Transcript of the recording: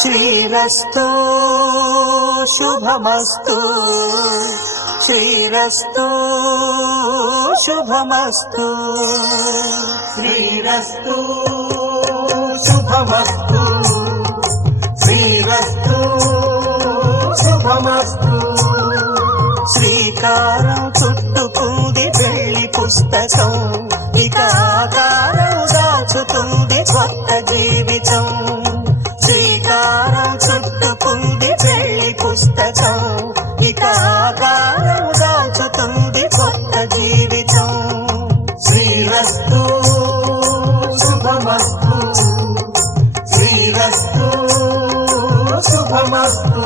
శ్రీరస్తు శుభమస్తు శ్రీరస్తు శుభమస్తు శ్రీరస్తు శుభమస్తు శ్రీరస్తు శుభమస్తు శ్రీకారం చుట్టుకుంది పెళ్లి పుస్తకం ఇక ఆకారం దాచుతుంది కొత్త జీవితం శ్రీకారం చుట్టుకుంది పెళ్లి పుస్తకం ఇక ఆకారం దాచుతుంది కొత్త జీవితం శ్రీరస్తు శుభమస్తు శ్రీరస్తు శుభమస్తు